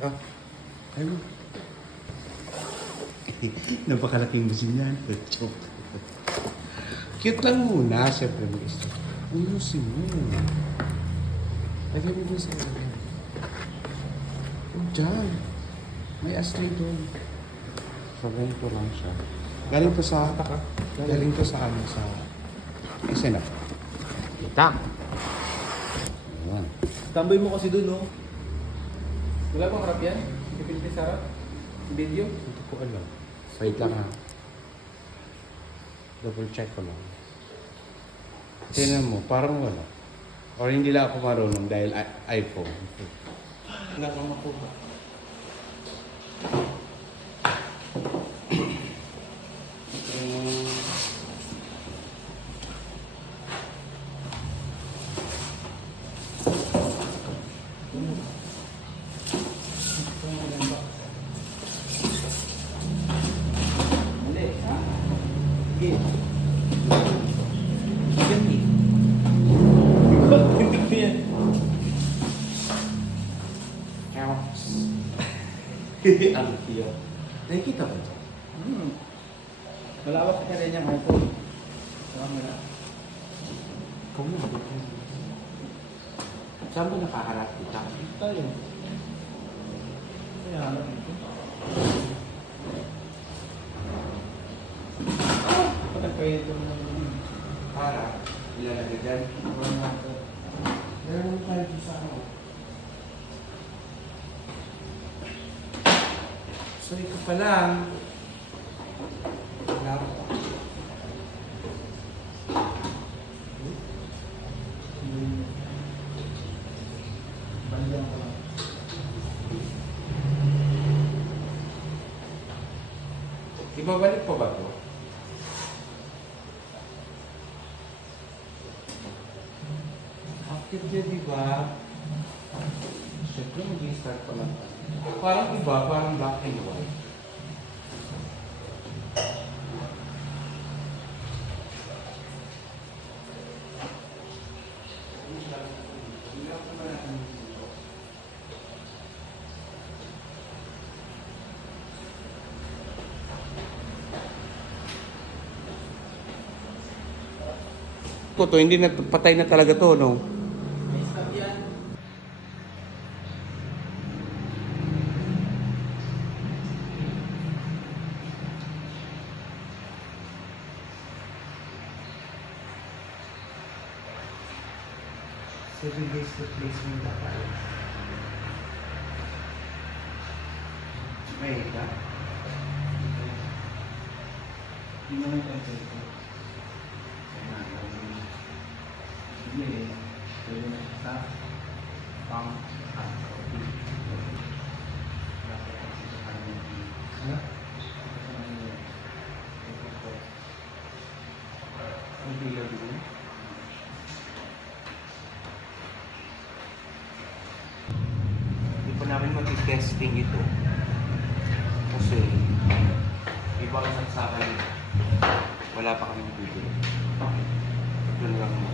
Ah, ano? Napakalaking busin yan. Joke. Cute lang muna, siyempre mag-start. Ayusin mo. Lagyan mo din sa lagyan. Diyan. May asli doon. So, ganito lang siya. Galing to sa... Galing to sa ano, sa... Isena. Kita. Ayan. Tambay mo kasi dun, no? Wala bang harap yan? Pipilitin sa harap? Video? Hindi ko alam. Wait lang ha. Double check ko lang. Tingnan mo, parang wala. Or hindi lang ako marunong dahil iPhone. Wala kang makuha. Mali, ha? Sige. Gani. Hindi yan. Ang tiyo. Nakikita ba ito? Malawak ka rin yung iPhone. Saan mo na? Ikaw na. Saan mo nakaharap kita? Tayo. Kaya hanap ito. Patag kayo ito na Para? Ilalagay dyan? Meron naman tayo dito sa ano. So, ito pa lang. Wala pa. Bandang ko lang. Ibabalik pa ba ito? Active dyan, di ba? Siyempre, mag-i-start pa lang. Parang iba, parang black and white. To, hindi na patay na talaga to, no? May stop yan. Seven days replacement na tayo. May ka? Hindi naman ito. Sige, pwede na sa pang Ha? Ang bila din. Hindi pa namin mag-testing ito. Kasi, iba ang saksakan nito. Wala pa kami bibili. Ito na lang mo.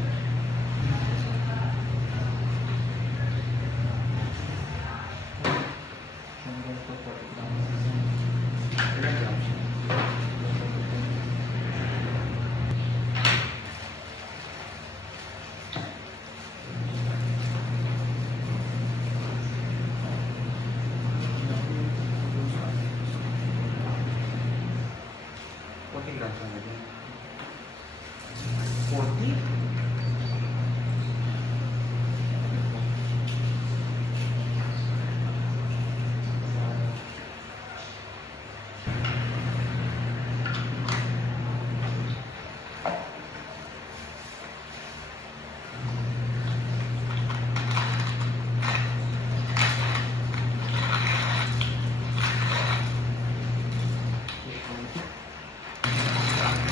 Konting grams lang na dyan. 40?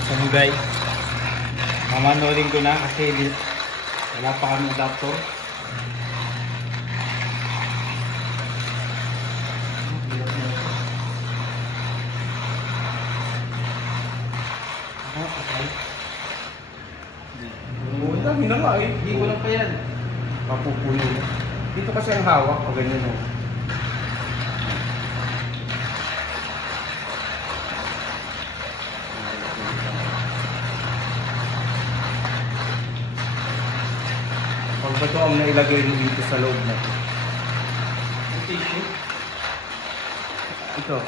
So guys, mamanurin ko na kasi wala pa kami adapter. Oo, dami na nga eh. Hindi ko lang pa yan. Mapupuno. Dito kasi ang hawak o ganyan o. Ang bato ang nailagay mo dito sa loob na. Tissue. Ito.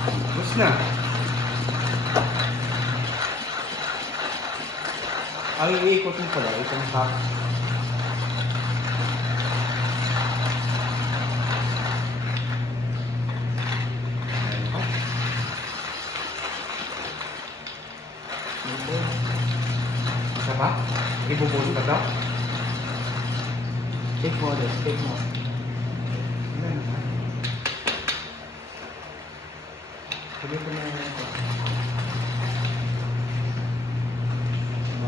Tapos na. Ang iikot mo pala, itong cup. Isa pa? Ibubuto ka daw? Take more, take more. Sabi ko na yun ito.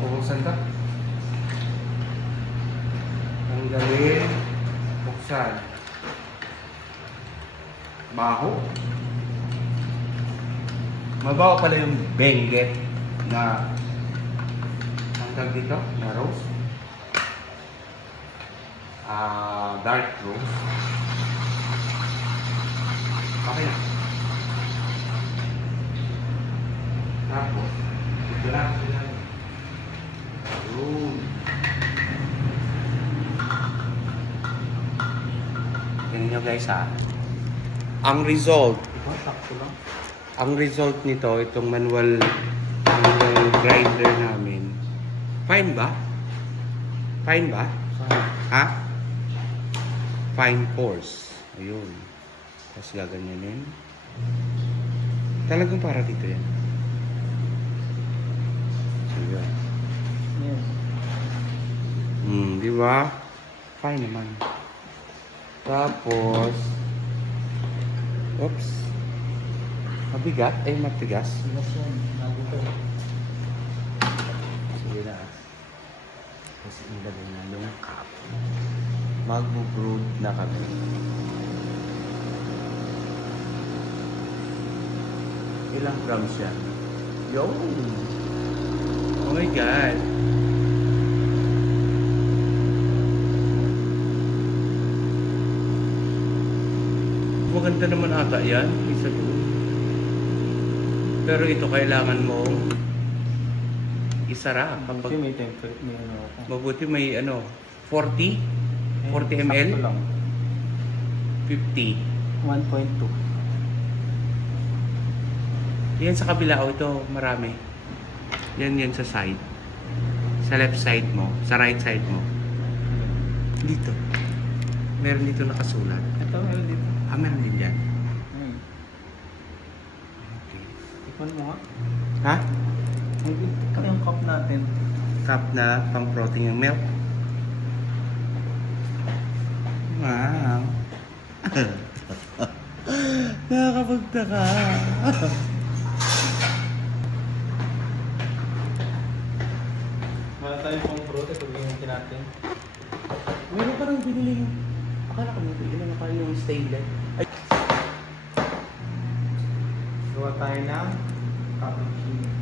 Bubuksan ka? Tanggalin. Buksan. Baho. Mabaho pala yung benget na hanggang dito na rose. Dark rose. Okay na. Tapos, ito lang sila. Ayun. Tingnan nyo guys ha. Ang result, Ito, sakto lang. ang result nito, itong manual grinder namin. Fine ba? Fine ba? Ha? Fine course. Ayun. Tapos gaganyanin. Talagang para dito yan. So, yun. Yes. Di ba? Fine naman. Tapos, oops. Mabigat? Ay, matigas. Yes yan. Bago to. Sige na. Kasi ilagay na yung cup. Mag-brood na kami. Ilang grams yan? Yo! Oh my God! Maganda naman ata yan. Isa doon. Pero ito kailangan mong isara. Kasi may template, may ano ako. Mabuti may 40? 40 ml? Sakto lang. 50. 1.2. Yan sa kabila, ito marami. Yan sa side. Sa left side mo, sa right side mo. Dito. Meron dito nakasulat. Ito, meron dito. Meron din dyan. Okay. Tikman mo ha. Ha? Ito yung cup natin. Cup na pang protein yung milk. Wow. Nakakapagtaka. Wala tayong pang fruit. Ito gamitin natin. Meron parang binili yung... Akala ko may binili na parang yung stainless. Ay. Gawa tayo ng cappuccino.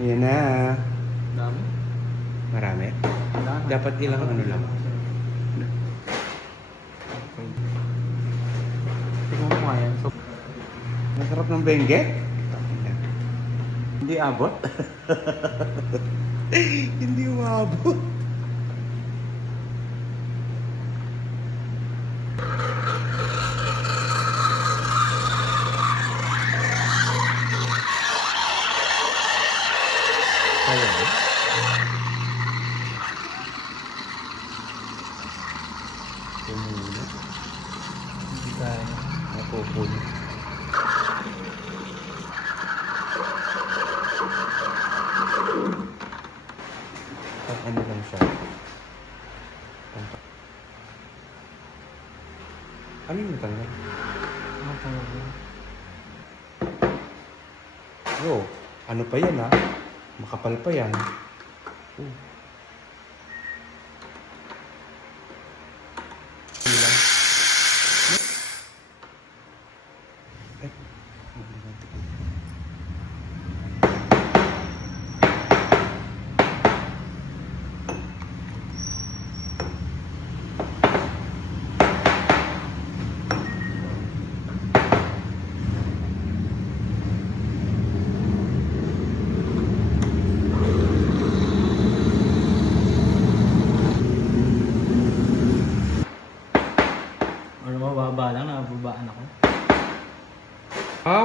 Ayan na. Dami. Marami. Dami. Dapat ilang ano lang. Tingnan mo nga yan. So, Masarap ng bengue? Hindi abot? Hindi umabot. Kaya ba? Tumulong. hindi tayo. Napupul. Pang ano lang siya. Ano yung tanggal? Yo, ano pa yan ha? Makapal pa yan. Ilan? Eh,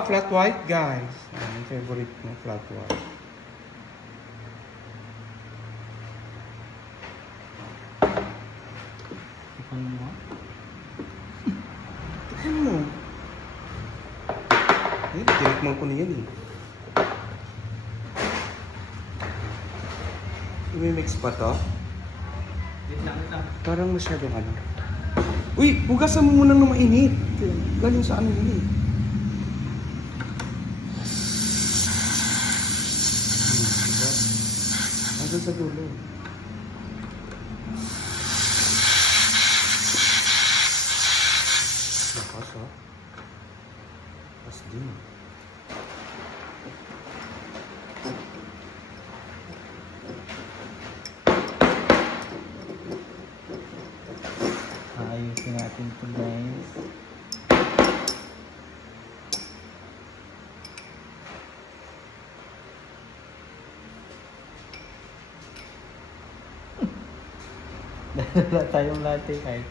flat white, guys. Ang favorite mo, flat white. Ano mo? Tignan mo. Tinikman ko na yan eh. Imimix pa to? Wait lang. Parang masyadong ano. Uy! Hugasan mo muna ng mainit. Galing sa ano yun eh. Diba? Hanggang sa dulo. Lakas ha? Lakas din. Ayusin natin ito guys. Dahil wala tayong latte art.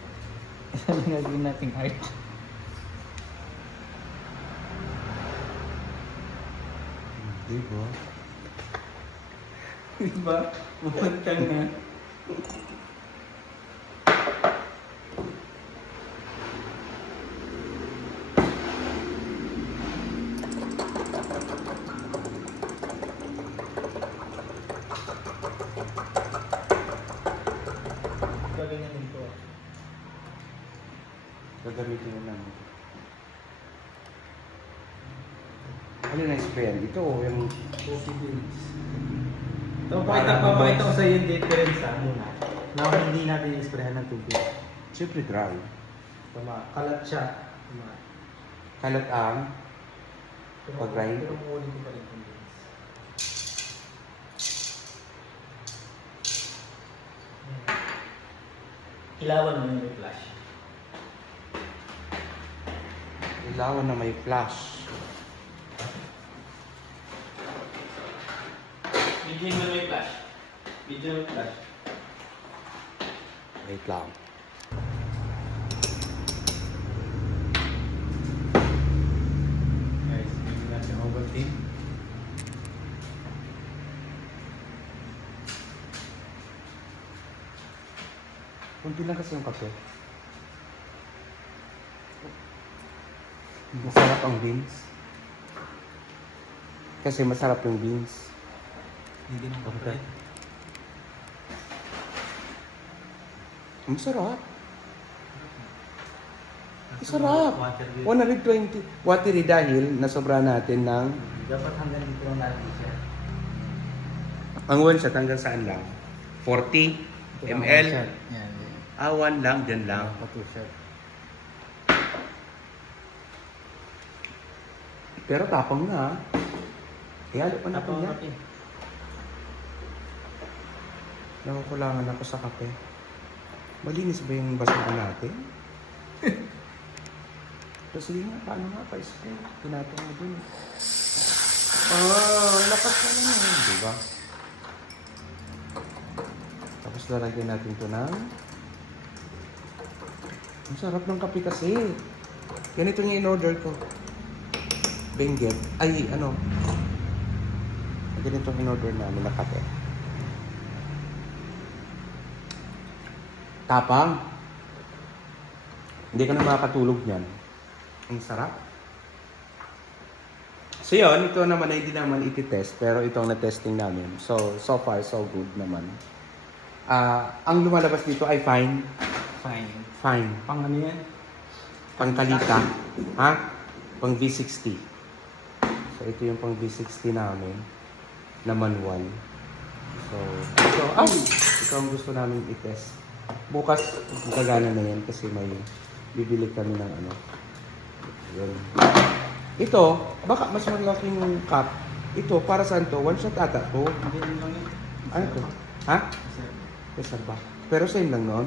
Isa lang gagawin nating art. Diba? Diba? Pumunta na. Gaganyan din ko. Gagamitin na namin. Ano na sprayan? Ito o yung... Coffee beans. So, papakita ko sa iyo yung difference muna. Na hindi natin i-sprayan ng tubig. Siyempre dry. Kalat siya. Kalat ang... Pag-grind? Pero kukunin ko pa rin yung beans. Ilawan mo yung flash. Ilawan na may flash. Bigyan mo yung flash. Bigyan mo yung flash. Wait lang. Guys, bigyan natin Ovaltine. Kunti lang kasi yung kape. Masarap ang beans. Kasi masarap yung beans. Hindi mo kape. Masarap. Masarap. Water beer. 120 watery dahil nasobra natin ng... Dapat hanggang dito lang natin siya. Ang one shot hanggang saan lang? 40 ml? Yan. One lang, dyan lang. Two shot. Pero tapang na. Ihalo pa natin yan. natin. Nakukulangan ako sa kape. Malinis ba yung basura natin? Kasi nga, paano nga pa spray? Tinatong mo dun. Lakas na naman. Diba? Tapos lalagyan natin ito ng... Ang sarap ng kape kasi. Ganito yung in-order ko. Benguet. Ay, ano. Ganito yung in-order namin na kape. Tapang. Hindi ka na makakatulog niyan. Ang sarap. So yun, ito naman ay hindi naman iti-test, pero ito ang na-testing namin. So far, so good naman. Ang lumalabas dito ay fine. Fine. Pang ano yan? Pang kalita. Ha? Pang V60. So ito yung pang V60 namin na manual. So, ito ang gusto namin i-test. Bukas, gagana na yan kasi may bibili kami ng ano. Yun. Ito, baka mas malaking cup. Ito, para saan to? One shot ata to. Hindi rin lang yun. Ano to? Ha? Pesar ba? Pero same lang noon.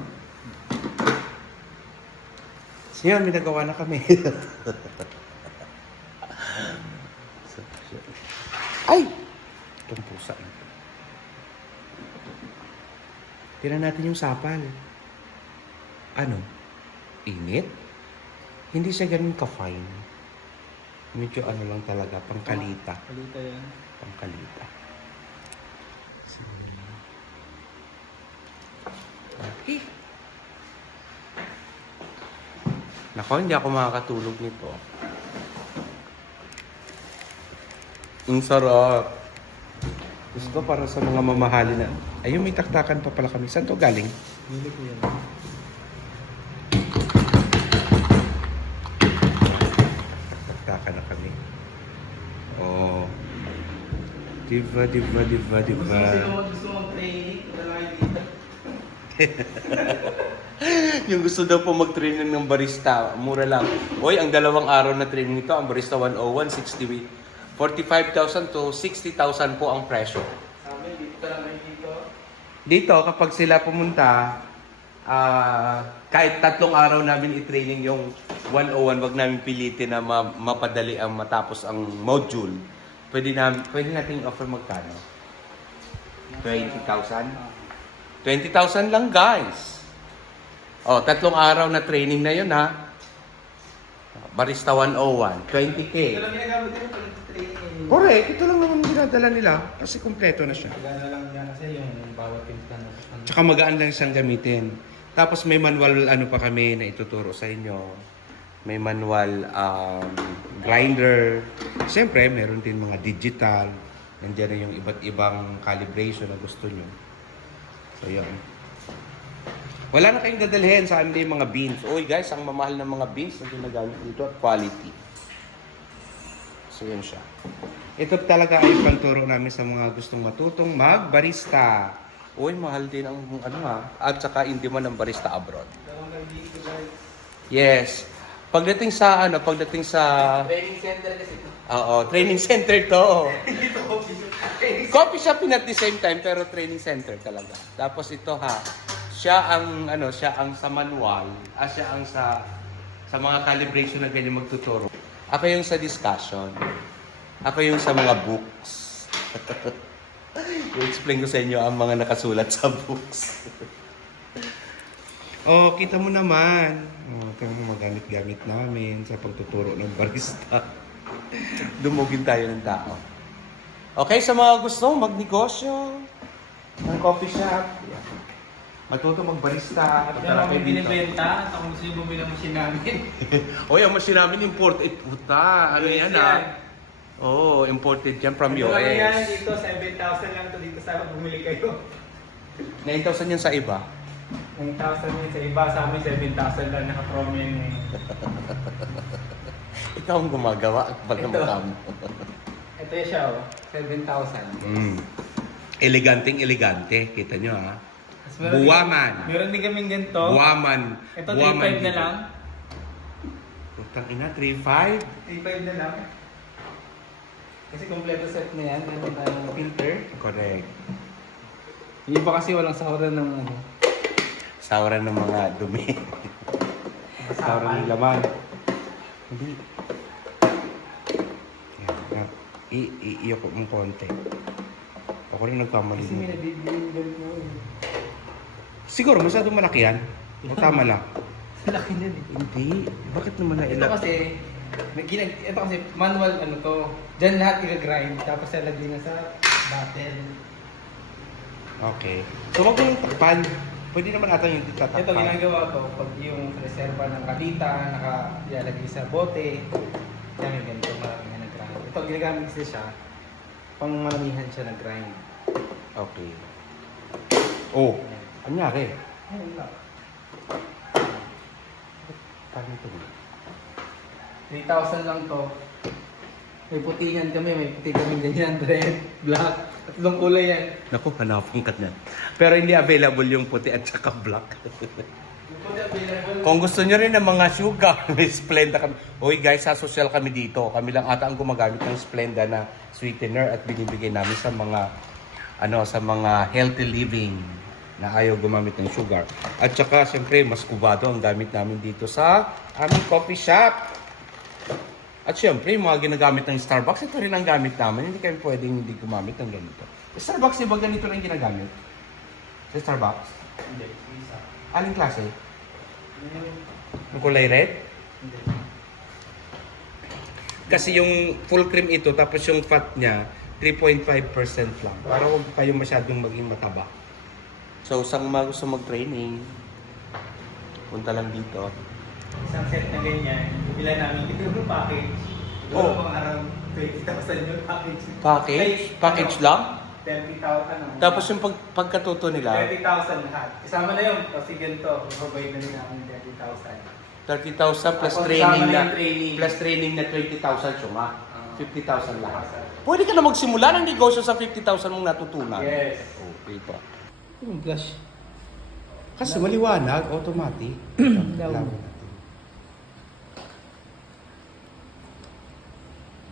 So yun, may nagawa na kami. Ay! Itong pusa. Tira natin yung sapal. Ano? Init? Hindi siya ganun ka-fine. Medyo ano lang talaga, pangkalita. Kalita yan. Pangkalita. Okay. Nako, hindi ako makakatulog nito. Ang sarap. Gusto para sa mga mamahali na. Ayun, may taktakan pa pala kami. Saan to galing? Bili ko yan. Taktakan na kami. Oh. Diba, diba, diba, diba. Gusto mong training? Wala kayo dito. Yung gusto daw po mag-training ng barista, mura lang. Oy, ang 2 araw na training nito, ang barista 101, 45,000 to 60,000 po ang presyo. Sabi, dito lang kayo dito. Dito, kapag sila pumunta, kahit 3 araw namin i-training yung 101, wag namin pilitin na mapadali ang matapos ang module. Pwede natin offer magkano? 20,000? 20,000 lang, guys. Oh, 3 araw na training na yun, ha? Barista 101, 20K. Ito lang ginagamit din pag training. Correct, ito lang naman dinadala nila kasi kumpleto na siya. Gana lang niya kasi yung bawat timpla na. Tsaka magaan lang siyang gamitin. Tapos may manual ano pa kami na ituturo sa inyo. May manual grinder. Siyempre, meron din mga digital. Nandiyan rin yung iba't ibang calibration na gusto nyo. So, yun. Wala na kayong dadalhin sa amin yung mga beans. Uy guys, ang mamahal ng mga beans na ginagamit dito at quality. So, yun siya. Ito talaga ay panturo namin sa mga gustong matutong mag-barista. Uy, mahal din ang ano ha. At saka hindi man ang barista abroad. Dalawang kayo dito, guys. Yes. Pagdating sa Training center kasi ito. Oo, training center to. Dito coffee shop. Coffee shop at the same time pero training center talaga. Tapos ito ha, siya ang sa manual, siya ang sa mga calibration na ganyan magtuturo. Ako yung sa discussion. Ako yung sa mga books. I-explain ko sa inyo ang mga nakasulat sa books. Oh, kita mo naman. Oh, ito ang magamit-gamit namin sa pagtuturo ng barista. Dumugin tayo ng tao. Okay, sa mga gusto magnegosyo, ng coffee shop, matuto magbarista, At yan ang binibenta. At ako gusto yung bumili ng machine namin. Oy, ang machine namin imported. Puta, ano yan ha? Oh, imported yan from Ito US. lang yan dito, 7,000 lang to dito sa bumili kayo. 9,000 yan sa iba. 9,000 yun sa iba, sa amin 7,000 lang naka-promo yun eh. Ikaw ang gumagawa at pala Ito. mukha mo. Ito yung siya oh, 7,000. Eleganteng elegante. Kita nyo ha. Tapos meron Buwaman. din- Meron din kaming ganito. Buwaman. Ito Buwaman 3,500 na dito. lang. Putang ina, 3,500. 3,500 na lang. Kasi kompleto set na yan. Meron tayong filter. Correct. Yung iba kasi walang sahuran ng ano. Sawaran ng mga dumi. Sawaran ng laman. Hindi. Yan. Iiyok ko ng konti. Ako rin nagkamali. Kasi may nabibili ganito. Siguro, masyadong malaki yan. O tama lang. Laki na eh. Hindi. Bakit naman Ito nailak? kasi, ito kasi manual ano to. Diyan lahat i-grind. Tapos lalagay na sa bottle. Okay. So, wag mo yung takpan. Pwede naman ata yung Ito tatakpan. ginagawa ko pag yung reserva ng kalita, ilalagay sa bote. Yan yung ganito, marami na nag-grind. Ito ginagamit kasi siya, pang maramihan siya nag-grind. Okay. Oh, anyari. Ayun lang. Paano ito? 3,000 lang to. May putingan kami, may puti kami ganyan, red, black. Tatlong kulay yan. Naku, hanapan ka na. Pero hindi available yung puti at saka black. Yung puti available. Kung gusto nyo rin ng mga sugar, may Splenda kami. Uy guys, sa social kami dito. Kami lang ata ang gumagamit ng Splenda na sweetener at binibigay namin sa mga sa mga healthy living na ayaw gumamit ng sugar. At saka, siyempre, mas kubado ang gamit namin dito sa aming coffee shop. At siyempre, yung mga ginagamit ng Starbucks, ito rin ang gamit namin. Hindi kami pwedeng hindi gumamit ng ganito. Starbucks, di ba ganito rin ginagamit? Sa Starbucks? Hindi, isa. Aling klase? Hindi. Yung kulay red? Hindi. Kasi yung full cream ito, tapos yung fat niya, 3.5% lang. Para huwag kayo masyadong maging mataba. So, sang gusto mag-training, punta lang dito. Isang set na ganyan, bibila namin ito yung package. Oh. Siguro mga around 20,000 yung package. Package lang? 30,000 ano. Tapos yung pagkatuto nila, 30,000 lahat. Isama na yun, kasi ganito, mababay na rin namin 30,000. 30,000 plus Tapos training kasama na, yung training. plus training na 20,000 suma. Ah. 50,000 lahat. Pwede ka na magsimula ng negosyo sa 50,000 mong natutunan. Yes. Okay pa. Yung blush. Kasi maliwanag, automatic. Lawin natin.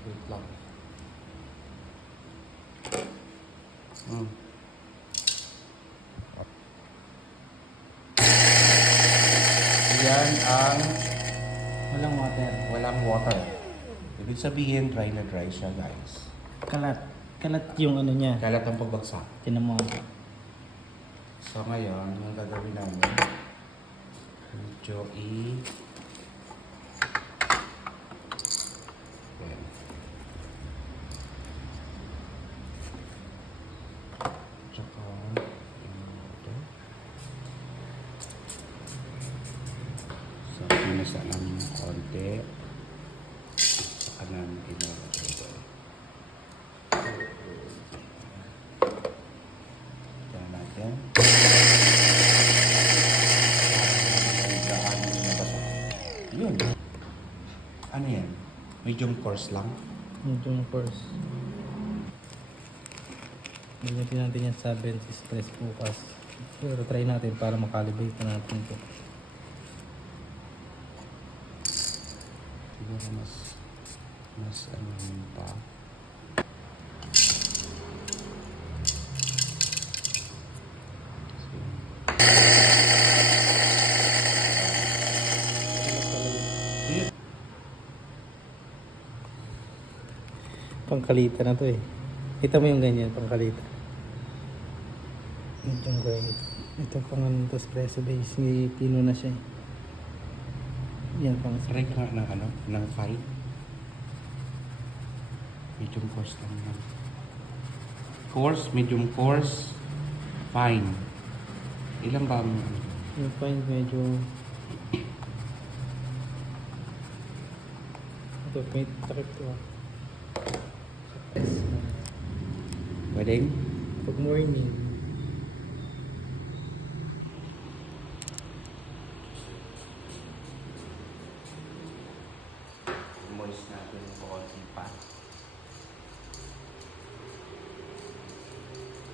Wait lang. Yan ang Walang water. walang water. Ibig sabihin, dry na dry siya, guys. Kalat. Kalat yung ano niya. Kalat ang pagbagsak. Tinan mo. So ngayon, yung gagawin namin, medyo Ayan. Tsaka, ito. So, pinasa namin ng konti. Saka namin inalagay ito. Ito natin. Yun. Ano yan? Medium course lang? Medium course. Gamitin natin yan sa bench press bukas. Pero try natin para makalibrate na natin ito. Siguro mas ano yun pa. Pangkalita na to eh. Kita mo yung ganyan, pangkalita. Itong guys. Ito pang ano to, espresso base. May pino na siya eh. Yan pang Try ka nga ng ano, ng fine. Medium course lang yan. Course, medium course, fine. Ilan ba ang ano? yung fine medyo... Ito, may takip to ah. Pwedeng? Pag morning, Moist natin yung konti pa.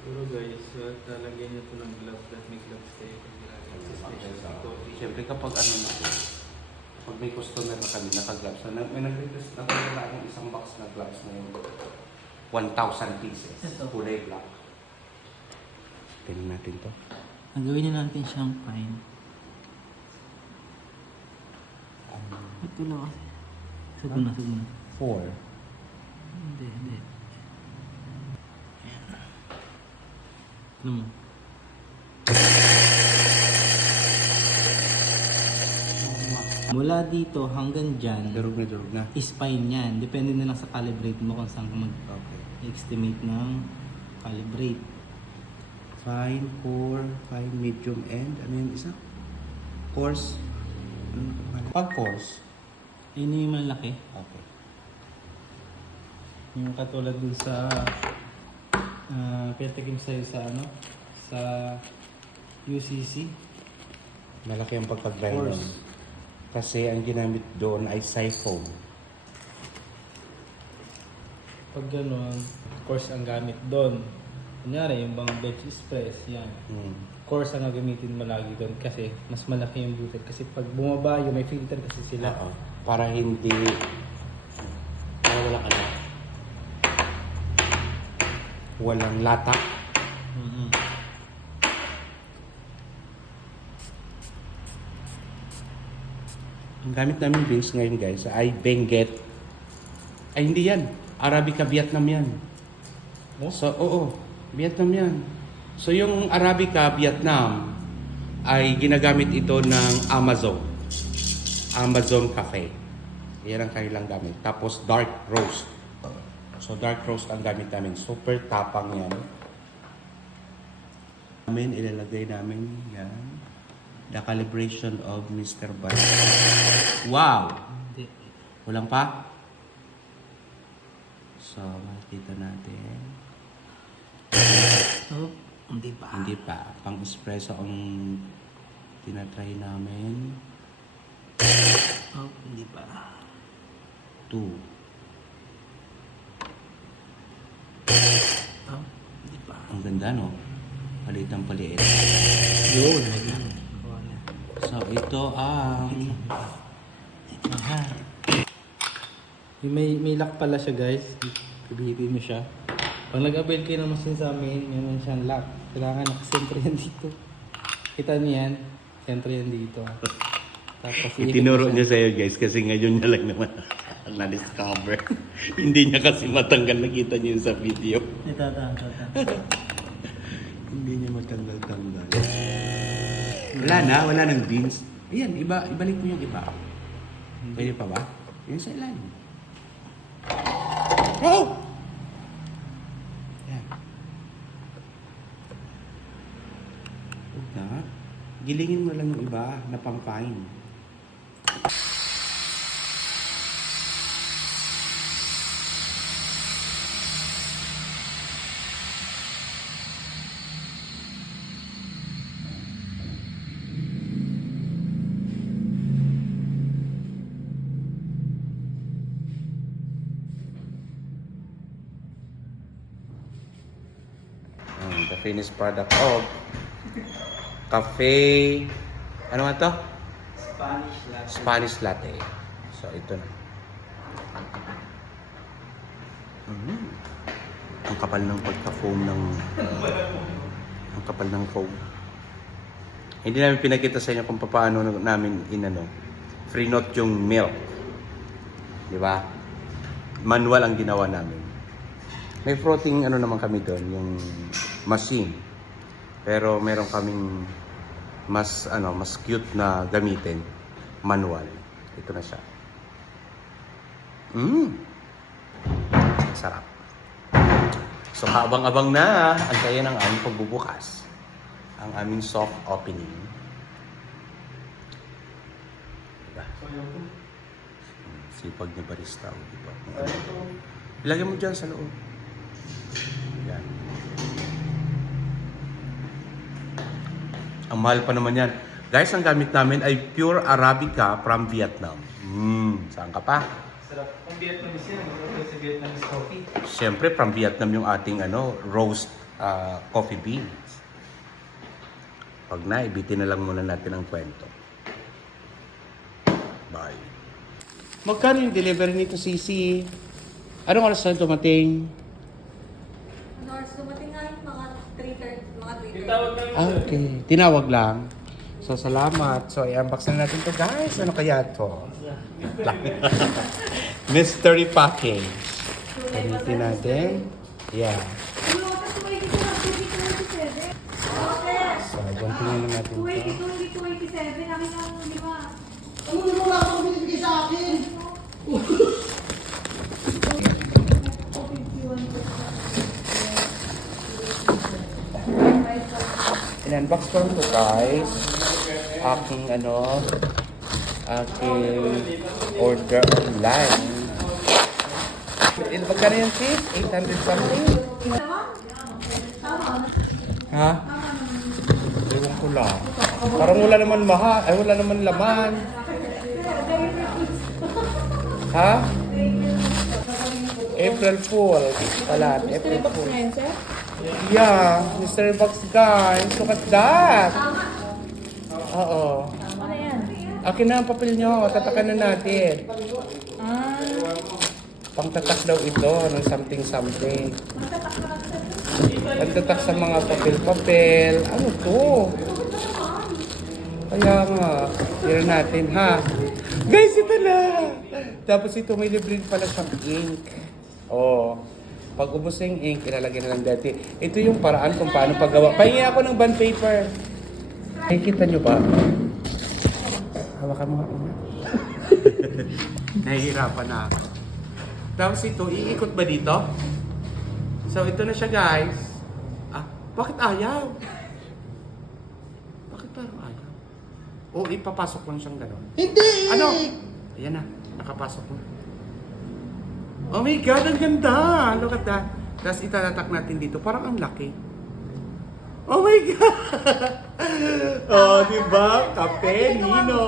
pero guys, talagyan nyo ito ng gloves dahil may gloves kayo. Siyempre kapag ano na po, kapag may customer na kami naka-gloves na, may nag-request na kami na yung isang box na gloves na yung 1,000 pieces. Ito. Kulay black. Tingnan natin to. Ang gawin na natin siyang fine. Ito lang kasi. Sugo na, sugo na. 4. Hindi, hindi. Ano mo? Mula dito hanggang dyan, Durog na. is fine yan. Depende na lang sa calibrate mo kung saan ka Okay. mag-estimate ng calibrate. Fine, core, fine, medium, and ano yung isa? Course. Ano yung pangalan? Pag course. Ayun yung malaki. Okay. Yung katulad dun sa pinatikim sa'yo sa ano? Sa UCC. Malaki ang pagpag-grind Course. nun. Kasi ang ginamit doon ay siphon. Pag gano'n, course ang gamit doon. Kunyari, yung bang bench express, yan. Course ang gagamitin mo lagi doon kasi mas malaki yung butil. Kasi pag bumaba yung may filter kasi sila. Oo. Para hindi... Para walang ano. Walang latak. Mm-hmm. Ang gamit namin beans ngayon guys ay Benguet. Ay hindi yan. Arabica Vietnam yan. Oh? So, oo. Vietnam yan. So yung Arabica Vietnam ay ginagamit ito ng Amazon. Amazon Cafe. Yan ang kanilang gamit. Tapos dark roast. So dark roast ang gamit namin. Super tapang yan. Ilalagay namin yan. The calibration of Mr. Bart. Wow! Hindi. Walang pa? So, makikita natin. Oh, hindi pa. Hindi pa. Pang-espresso ang tinatry namin. Oh, hindi pa. 2. Oh, hindi pa. Ang ganda, no? Palitang paliit. Yun. So, ito ang... May lock pala siya guys. Pipilitin mo siya. Pag nag-avail kayo ng machine sa amin, meron siyang lock. Kailangan nakasentro yan dito. Kita niyo yan? Sentro yan dito. Tapos Itinuro niya sa'yo, guys, kasi ngayon niya lang naman na-discover. Hindi niya kasi matanggal. Nakita niyo yun sa video. Ito. Hindi niya matanggal-tanggal. Wala nang beans. Ayan, ibalik mo yung iba. Pwede pa ba? Yung sa ilalim. Oh! Ayan. Huwag na. Gilingin mo lang yung iba na pang-fine. The finished product of cafe, ano nga to? Spanish latte. So, ito na. Ang kapal ng pagka-foam ng ang kapal ng foam. Hindi namin pinakita sa inyo kung paano namin free note yung milk. Di ba? Manual ang ginawa namin. May frothing naman kami doon, yung machine. Pero meron kaming mas cute na gamitin, manual. Ito na siya. Sarap. So habang-abang na ang kaya ng aming pagbubukas. Ang aming soft opening. Diba? Sipag ni barista. Diba? Ilagay mo dyan sa loob. Yan. Ang mahal pa naman yan. Guys, ang gamit namin ay pure Arabica from Vietnam. Saan ka pa? Sarap. Ang Vietnamese yan. Sa Vietnamese coffee. Siyempre, from Vietnam yung ating roast coffee beans. Pag na, ibitin na lang muna natin ang kwento. Bye. Magkano yung delivery nito, Sisi? Anong oras na dumating? Dumating nga yung mga 3:30, mga 3:30. Tawag namin Ah, okay. Tinawag lang. So, salamat. So, i-unbox na natin to, guys. Ano kaya to? Mystery package. Gamitin natin. Yeah. So, guntingin na natin to. 287, akin ang 5. Ano mo wala akong binibigay sa akin? In-unbox ko to, guys. Aking order online. Magkano yung sis? 800 something? Ha? Ewan ko lang. Parang wala naman mahal. Ay, wala naman laman. Ha? April Fool. Pala. April Fool. Yeah. Mystery box, guys. Look at that. Oo. Ano yan? Akin na ang papel nyo. Tatakan na natin. Pangtatak daw ito ng something. Pangtatak sa mga papel-papel. Ano to? Kaya nga. Tira natin, ha? Guys, ito na! Tapos ito, may libre pala siyang ink. Oh. Pag ubos yung ink, ilalagay na lang dati. Ito yung paraan kung paano paggawa. Pahingi ako ng bond paper. Nakikita nyo ba? Hawakan mo nga una. Nahihirapan na ako. Tapos ito, iikot ba dito? So ito na siya guys. Ah, bakit ayaw? Bakit parang ayaw? O ipapasok lang siyang gano'n. Hindi! Ano? Ayan na, nakapasok na. Oh my God, ang ganda! Look at that. Tapos itatatak natin dito. Parang ang laki. Oh my God! Oh, di ba? Kape, Nino.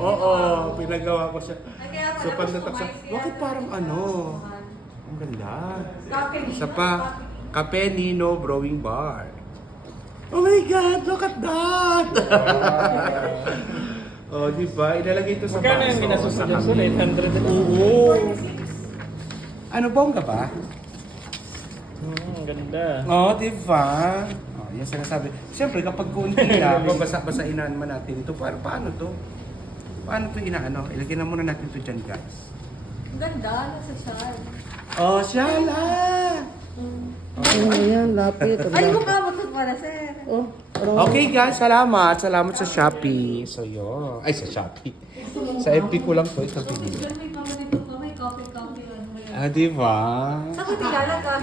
Oo, pinagawa ko siya. So, pagdatak siya, bakit parang ano? Ang ganda. Isa pa, Kape, Nino, Brewing Bar. Oh my God, look at that! Oh, di ba? Ilalagay ito sa Magkano yung ginastos sa Johnson? 800 na. Oo. Ano, bongga ba? Ang ganda. Oo, di ba? Oh, yan sinasabi. Siyempre, kapag kunti na, babasa-basain naman natin ito. Paano to? Paano to inaano? Ilagyan na muna natin ito dyan, guys. Ang ganda, nasa shal. Oh, shala! Ayan, lapit. Ay, mukha mo ito para, sir. Oh, Okay, guys. Salamat. Salamat sa Shopee. So, yun. Ay, sa Shopee. Sa FB ko lang po ito pinili. Diyan may mga dito pa, may coffee, ano mo yan. Ah, di ba? Saan ko nilalagay?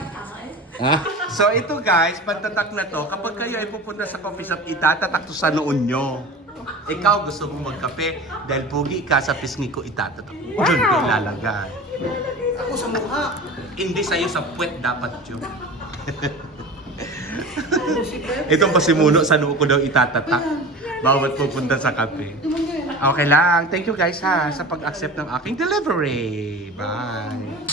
Ah. So ito guys, pagtatak na to, kapag kayo ay pupunta sa coffee shop, itatatak to sa noon nyo. Ikaw gusto mo magkape, dahil pogi ka sa pisngi ko itatatak. Diyan ko ilalagay. Ako sa mukha. Hindi sa'yo, sa puwet dapat yun. Itong pasimuno sa noo ko daw itatatak. Bawat pupunta sa kape. Okay lang. Thank you guys ha sa pag-accept ng aking delivery. Bye.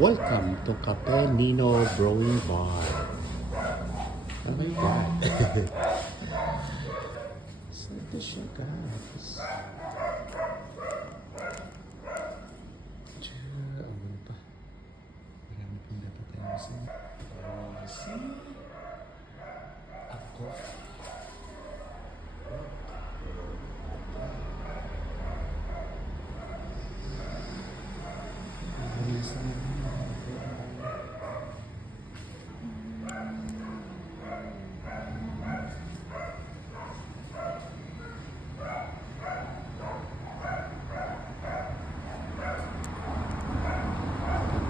Welcome to Cafe Nino Brewing Bar. Oh my God. So ito siya guys. Ano pa? Marami pong dapat tayo sa see? Ako.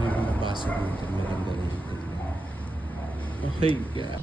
May mga baso dito, maganda rin ito. Okay, yeah.